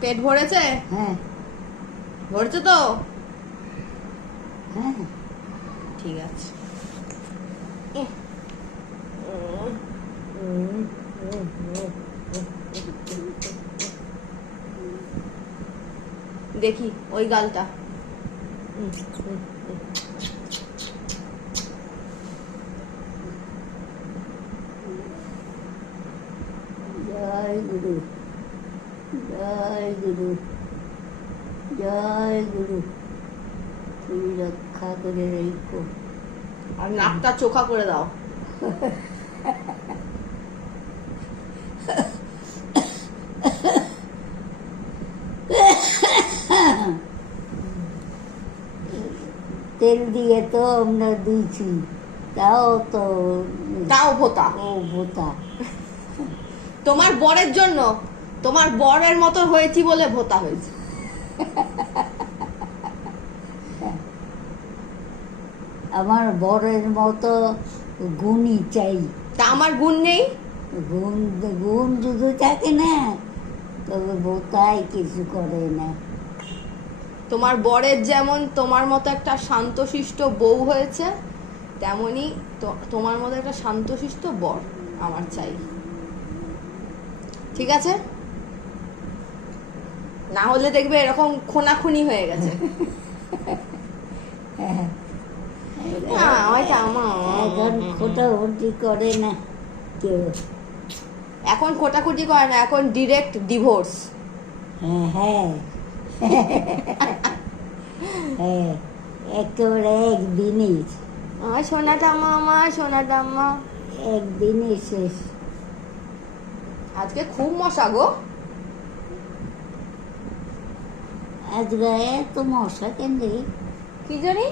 পেট ভরেছে? হ্যাঁ ভরেছে তো? হ্যাঁ ঠিক আছে। দেখি ওই গালটা। জয় গুরু জয় গুরু জয় গুরু, তুমি রক্ষা করে রেখো। আর নাকটা চোখা করে দাও। তেল দিয়ে তো আমরা দিয়েছি, তাও তো তাও ভোতা। ও ভোতা। তোমার বরের জন্য, তোমার বরের মতো হয়েছি বলে ভোতা হয়েছে। আমার বরের মতো গুণই চাই। তা আমার গুণ নেই? গুণ গুণ যদি থাকে না, তবে বোতাই কিছু করে না। তোমার বরের যেমন তোমার মতো একটা শান্তশিষ্ট বউ হয়েছে, তেমনি তোমার মতো একটা শান্তশিষ্ট বর আমার চাই। ঠিক আছে? না হলে দেখবে এরকম খুনাখুনি হয়ে গেছে। এখন খোটাখুটি করে না কেউ। এখন খোটাখুটি করে না, এখন ডিরেক্ট ডিভোর্স। হ্যাঁ হ্যাঁ হ্যাঁ, একেবারে একদিনই, আমার সোনাটা মা, আমার সোনাটা মা। একদিনই শেষ। আজকে খুব মশা গো। আজকে এত মশা কেন রে? কি জানি।